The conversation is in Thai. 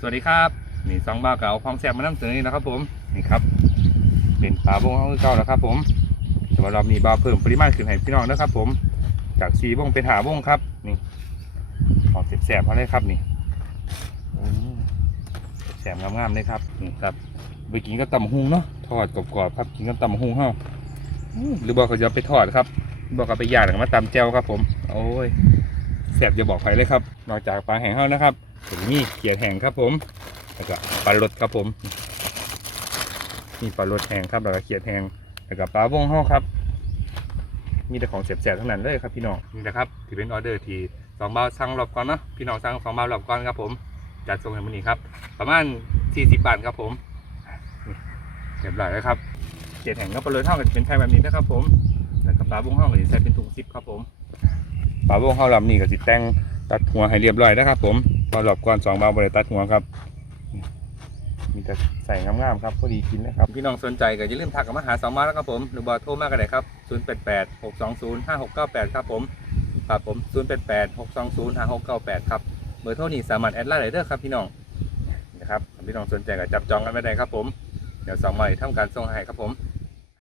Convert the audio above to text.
สวัสดีครับนี่สองบ้าเก่าของแซ่บมานำเสนอนะครับ ผมนี่ครับ เป็นปลาบงของเก่าแล้วครับ ผมแต่ว่ารอบนี้บ้าเพิ่มปริมาณขึ้นให้พี่น้องนะครับ ผมจากสีวงเป็นหาวงครับนี่ของแสบๆเขาเลยครับนี่อืมแสบงามๆเลยครับนี่ครับไปกินกับตำหุงเนาะทอดกรอบๆครับกินกับตำหุงเฮ้าหรือบอกเขาจะไปทอดครับ บอกเขาไปย่างมาตำแจ่วครับ ผม โอ้ยแสบจะบอกใครเลยครับ นอกจากปลาแห้งเฮ้านะครับ ถึงมีเขียดแห้งครับผม แล้วก็ปลาลดครับผมมีปลาลดแห้งครับแล้วก็เขียดแห้งแล้วก็ปลาวงห้อครับ มีแต่ของแสบๆทั้งนั้นเลยครับพี่น้องนี่นะครับถือเป็นออเดอร์ที่สองบาทสั่งรอบก่อนเนาะพี่น้องสั่งสองบาทรอบก่อนครับผมจัดส่งให้มื้อนี้ครับประมาณ40บาทครับผมเรียบร้อยแล้วครับเขียดแห้งก็ปลาลดเท่ากันเป็นแพ็คแบบนี้นะครับผมแล้วก็ปลาวงห้อก็จะใส่เป็นถุงซิปครับผมปลาวงห้อลำนี้ก็สิแต่งตัดหัวให้เรียบร้อยนะครับผม พอรอบก่อนสองบาทบริตัดหัวครับ มีแต่ใส่งามๆครับพอดีกินนะครับ พี่น้องสนใจก็อย่าลืมทักกันมาหาสองมาแล้วครับผมหรือบอกโทรมากันเลยครับ 0 8 8 6 2 0 5 6 9 8 ครับผมครับผม 0 8 8 6 2 0 5 6 9 8 ครับเบอร์โทรนี้สามารถแอดไลน์ได้เด้อครับพี่น้องนะครับพี่น้องสนใจก็จับจองกันไปได้ครับผมเดี๋ยวสองใหม่ทำการส่งให้ครับผม